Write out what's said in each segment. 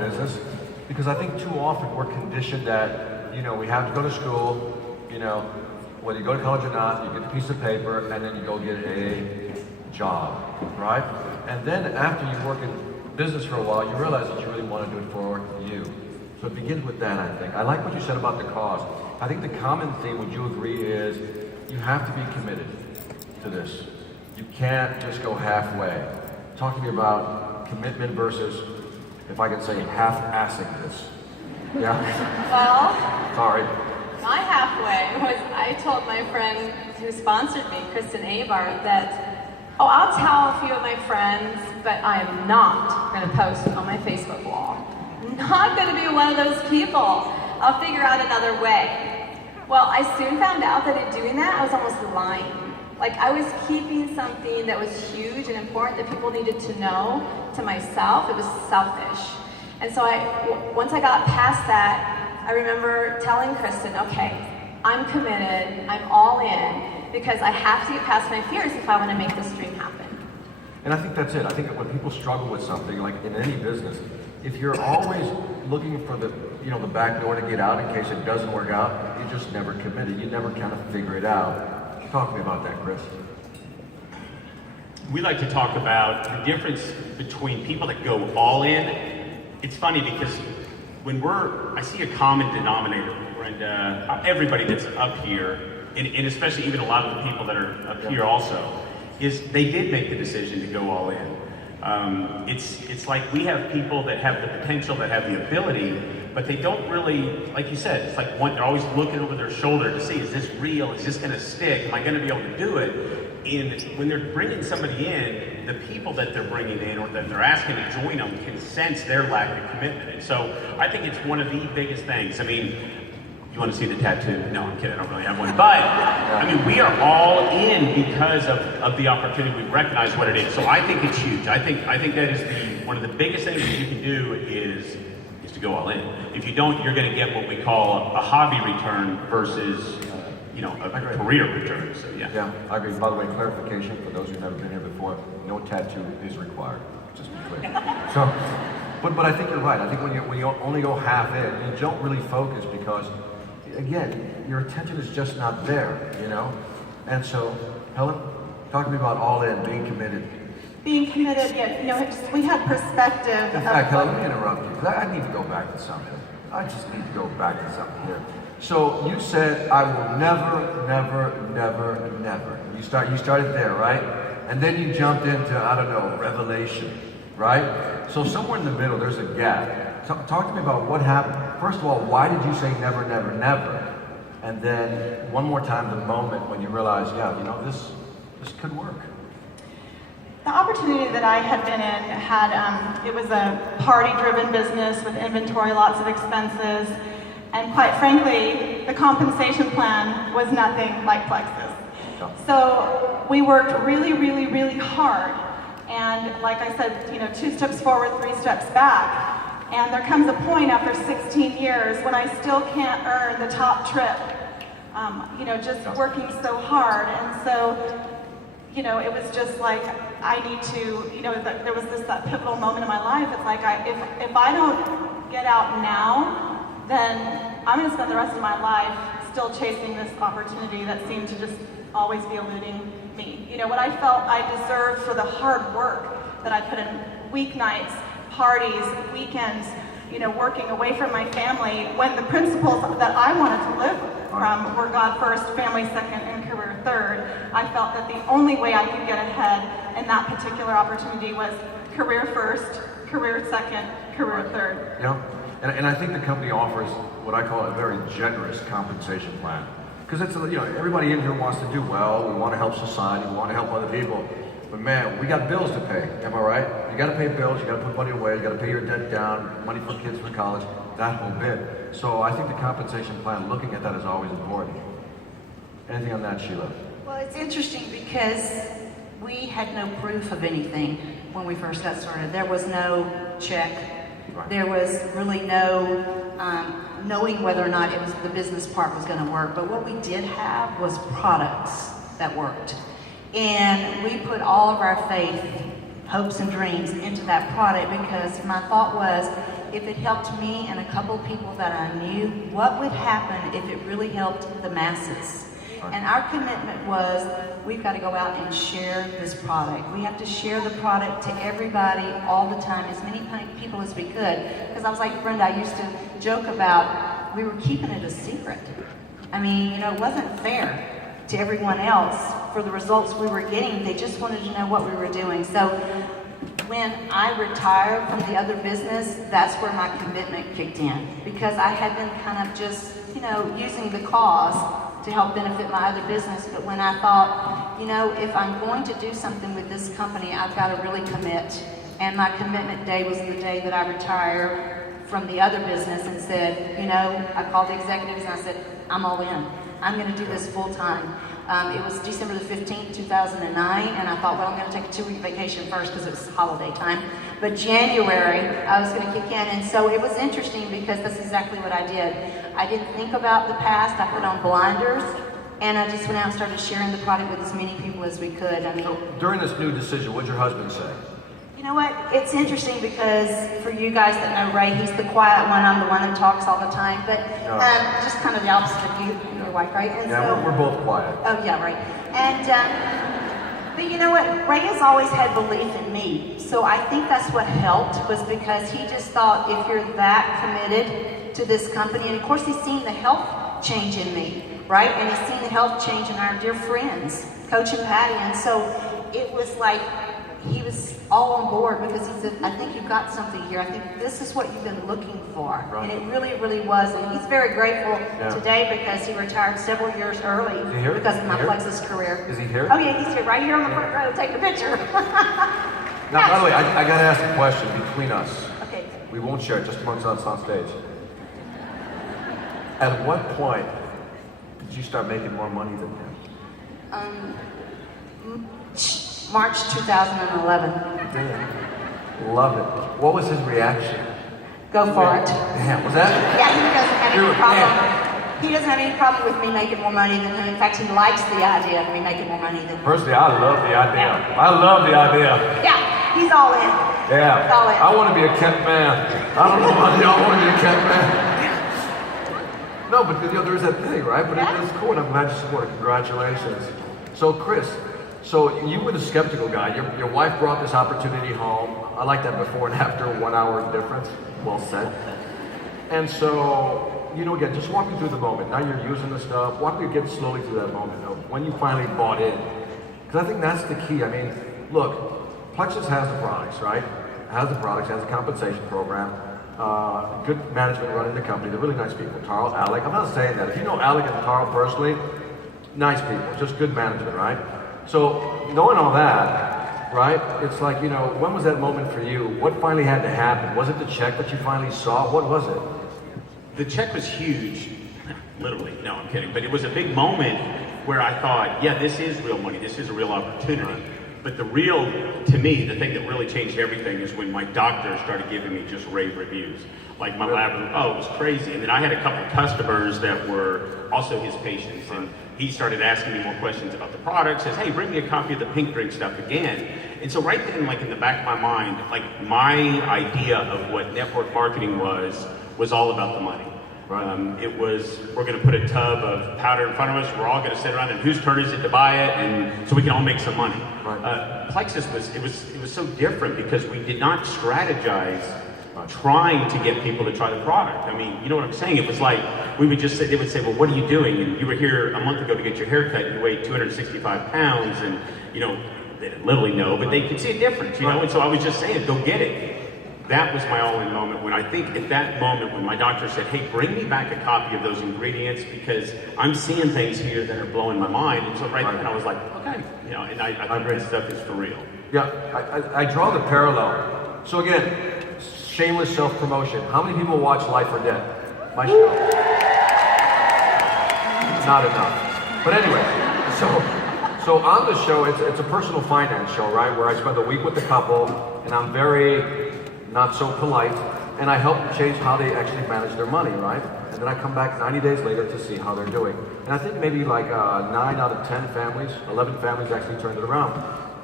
business, because I think too often we're conditioned that, we have to go to school, whether you go to college or not, you get a piece of paper, and then you go get a job, right? And then after you work in business for a while, you realize that you really want to do it for you. So it begins with that, I think. I like what you said about the cause. I think the common theme, would you agree, is you have to be committed to this. You can't just go halfway. Talk to me about commitment versus, if I can say, half-assing this. Yeah? Well, sorry. My halfway was I told my friend who sponsored me, Kristen Abar, that, I'll tell a few of my friends, but I'm not going to post on my Facebook wall. Not going to be one of those people. I'll figure out another way. Well, I soon found out that in doing that, I was almost lying. Like I was keeping something that was huge and important that people needed to know to myself. It was selfish. And so once I got past that, I remember telling Kristen, okay, I'm committed, I'm all in, because I have to get past my fears if I want to make this dream happen. And I think that's it. I think that when people struggle with something, like in any business, if you're always looking for the back door to get out in case it doesn't work out, you're just never committed. You never kind of figure it out. Talk to me about that, Chris. We like to talk about the difference between people that go all in. It's funny because when I see a common denominator, and everybody that's up here, and especially even a lot of the people that are up here also, is they did make the decision to go all in. It's like we have people that have the potential, that have the ability, but they don't really, like you said, it's like they're always looking over their shoulder to see, is this real? Is this going to stick? Am I going to be able to do it? And when they're bringing somebody in, the people that they're bringing in or that they're asking to join them can sense their lack of commitment. And so I think it's one of the biggest things. I mean, you want to see the tattoo? No, I'm kidding, I don't really have one. But, I mean, we are all in because of the opportunity. We recognize what it is. So I think it's huge. I think that is one of the biggest things that you can do is to go all in. If you don't, you're going to get what we call a hobby return versus a career return. So yeah, I agree. By the way, clarification for those who've never been here before: no tattoo is required. Just to be clear. So, but I think you're right. I think when you only go half in, you don't really focus because, again, your attention is just not there. And so, Helen, talk to me about all in, being committed. Being committed, we had perspective. In fact, Helen, let me interrupt you, because I need to go back to something. I just need to go back to something here. So you said, I will never, never, never, never. You started there, right? And then you jumped into, revelation, right? So somewhere in the middle, there's a gap. Talk to me about what happened. First of all, why did you say never, never, never? And then one more time, the moment when you realized, this could work. The opportunity that I had been in it was a party-driven business with inventory, lots of expenses, and quite frankly, the compensation plan was nothing like Plexus. So we worked really, really, really hard, and like I said, 2 steps forward, 3 steps back, and there comes a point after 16 years when I still can't earn the top trip, just working so hard, and so, it was just like, I need to, there was that pivotal moment in my life. It's like, if I don't get out now, then I'm going to spend the rest of my life still chasing this opportunity that seemed to just always be eluding me. What I felt I deserved for the hard work that I put in, weeknights, parties, weekends, working away from my family, when the principles that I wanted to live from were God first, family second, and career third. I felt that the only way I could get ahead in that particular opportunity was career first, career second, career third. Yeah, and I think the company offers what I call a very generous compensation plan. Because it's, everybody in here wants to do well, we want to help society, we want to help other people. But man, we got bills to pay, am I right? You got to pay bills, you got to put money away, you got to pay your debt down, money for kids for college, that whole bit. So I think the compensation plan, looking at that is always important. Anything on that, Sheila? Well, it's interesting because we had no proof of anything when we first got started. There was no check. Right. There was really no knowing whether or not the business part was going to work. But what we did have was products that worked. And we put all of our faith hopes and dreams into that product because my thought was, if it helped me and a couple of people that I knew, what would happen if it really helped the masses? And our commitment was, we've got to go out and share this product. We have to share the product to everybody all the time, as many people as we could. Because I was like Brenda, I used to joke about, we were keeping it a secret. I mean, you know, it wasn't fair to everyone else for the results we were getting. They just wanted to know what we were doing. So when I retired from the other business, that's where my commitment kicked in. Because I had been kind of just, you know, using the cause to help benefit my other business. But when I thought, you know, if I'm going to do something with this company, I've got to really commit. And my commitment day was the day that I retired from the other business and said, you know, I called the executives and I said, I'm all in. I'm going to do this full time. It was December the 15th, 2009, and I thought, well, I'm going to take a 2-week vacation first because it was holiday time. But January, I was going to kick in, and so it was interesting because that's exactly what I did. I didn't think about the past. I put on blinders, and I just went out and started sharing the product with as many people as we could. I mean, So during this new decision, what did your husband say? you know what? It's interesting because for you guys that know Ray, he's the quiet one. I'm the one that talks all the time, but just kind of the opposite of you and your wife, right? And Yeah, so, we're both quiet. oh yeah, right. And but you know what? Ray has always had belief in me, so I think that's what helped was because he just thought if you're that committed to this company, and of course he's seen the health change in me, right? And he's seen the health change in our dear friends, Coach and Patty, and so it was like he was all on board because he said, I think you've got something here. I think this is what you've been looking for. Right. And it really, really was. And he's very grateful today because he retired several years early Is he here? because of my Is he here? Plexus career. Is he here? Oh yeah, he's here, right here on the front row, taking a picture. Now, by the way, I got to ask a question between us. Okay. We won't share it, just amongst us on stage. At what point did you start making more money than him? March 2011. Love it. What was his reaction? Go for it. Damn, was that? Yeah, he doesn't have any Dude, problem. man. He doesn't have any problem with me making more money than him. In fact, he likes the idea of me making more money than him. Personally, I love the idea. I love the idea. Yeah, he's all in. Yeah. He's all in. I want to be a kept man. I don't know about y'all, I want to be a kept man. No, but you know, there's that thing, right? But Yeah. it's cool, and I'm glad you support it. Congratulations. So, Chris, so you were the skeptical guy. Your wife brought this opportunity home. I like that before and after 1 hour difference. Well said. And so, you know, again, just walk me through the moment. Now you're using the stuff. Walk me again slowly through that moment of when you finally bought in. Because I think that's the key. I mean, look, Plexus has the products, right? Has the products, has a compensation program. Good management running the company. They're really nice people. Carl, Alec. I'm not saying that. If you know Alec and Carl personally, nice people. Just good management, right? So knowing all that, right? It's like, you know, when was that moment for you? What finally had to happen? Was it the check that you finally saw? What was it? The check was huge, literally, no, I'm kidding, but it was a big moment where I thought, yeah, this is real money, this is a real opportunity. But the real, to me, the thing that really changed everything is when my doctor started giving me just rave reviews. Like my lab, oh, it was crazy. And then I had a couple of customers that were also his patients, and he started asking me more questions about the product, says, hey, bring me a copy of the Pink Drink stuff again. And so right then, like in the back of my mind, like my idea of what network marketing was all about the money. It was, we're going to put a tub of powder in front of us, we're all going to sit around, and whose turn is it to buy it, and so we can all make some money. Plexus it was so different because we did not strategize trying to get people to try the product. I mean, you know what I'm saying? It was like, we would just say, they would say, well, what are you doing? And you were here a month ago to get your hair cut, you weighed 265 pounds, and, you know, they didn't literally know, but they could see a difference, you know? And so I was just saying, go get it. That was my all-in moment when I think at that moment when my doctor said, hey, bring me back a copy of those ingredients because I'm seeing things here that are blowing my mind. And so right then I was like, okay, you know, and I think this stuff is for real. Yeah, I draw the parallel. So again, shameless self-promotion. How many people watch Life or Death? My show. Not enough. But anyway, so on the show, it's a personal finance show, right? Where I spend a week with the couple, and I'm very not so polite, and I help them change how they actually manage their money, right? And then I come back 90 days later to see how they're doing. And I think maybe like 9 out of 10 families, 11 families actually turned it around.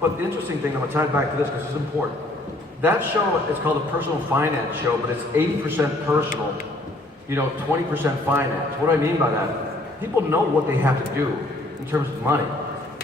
But the interesting thing, I'm gonna tie it back to this because this is important. That show is called a personal finance show, but it's 80% personal, 20% finance. What do I mean by that? People know what they have to do in terms of money.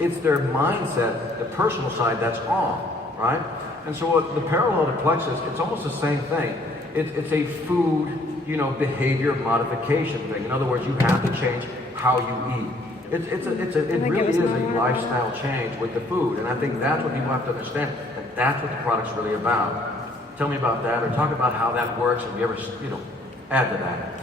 It's their mindset, the personal side, that's off, right? And so what the parallel to Plexus, it's almost the same thing. It's a food, behavior modification thing. In other words, you have to change how you eat. It really is a lifestyle change with the food, and I think that's what people have to understand. That that's what the product's really about. Tell me about that, or talk about how that works, and you ever, add to that.